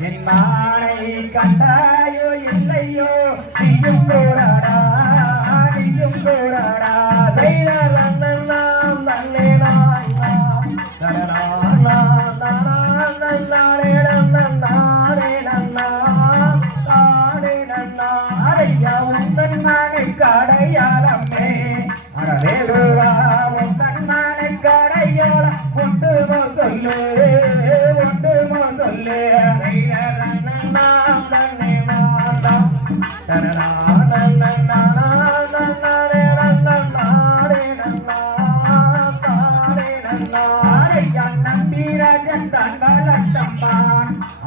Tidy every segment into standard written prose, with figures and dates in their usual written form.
என் மானை கண்டாயோ இல்லையோ நீயும் கூடாடா நீயும் கூடாடா செய்த நாம் நல்லே கடையாளமே அடவேடுவா உன் தன்மான கடையாளம் ஒட்டுமோ சொல்லு ஒட்டுமோ சொல்லு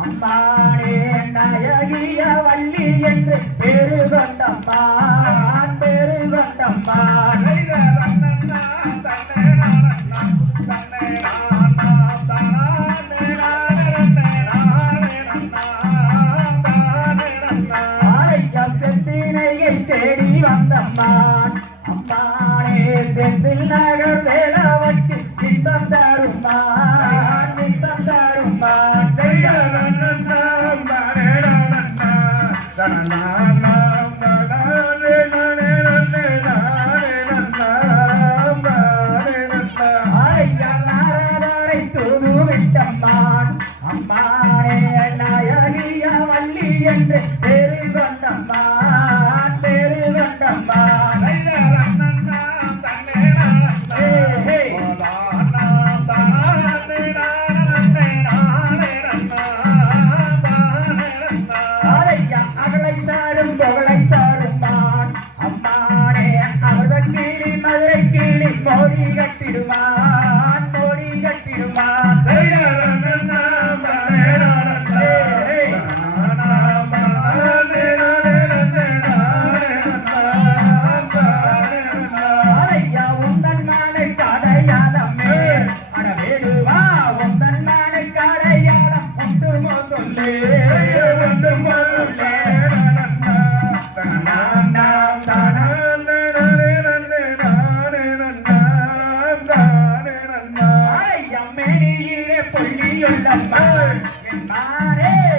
அம்மானே நயகிய வள்ளி என்று பேரு கொண்டம்மான் பேரு கொண்டம்மான் தேடி வந்தம்மான் அம்மானே தென்னில் நகர் வேளாவட்டி இன்பம் தருமான் இன்பம் தருமான் தூவிட்டம்மான் அம்மானே நயகிய வள்ளி என்று பேரு கொண்டம்மான் பேரு கொண்டம்மான் அகலை தாரும் புகழை தாருமான் அம்மானே அவர்கள் கீழி மதுரை கீழி மோடி கட்டிடுவான் மோடி கட்டிடுவான் பொல்லியுள்ளம்மா என் மாறே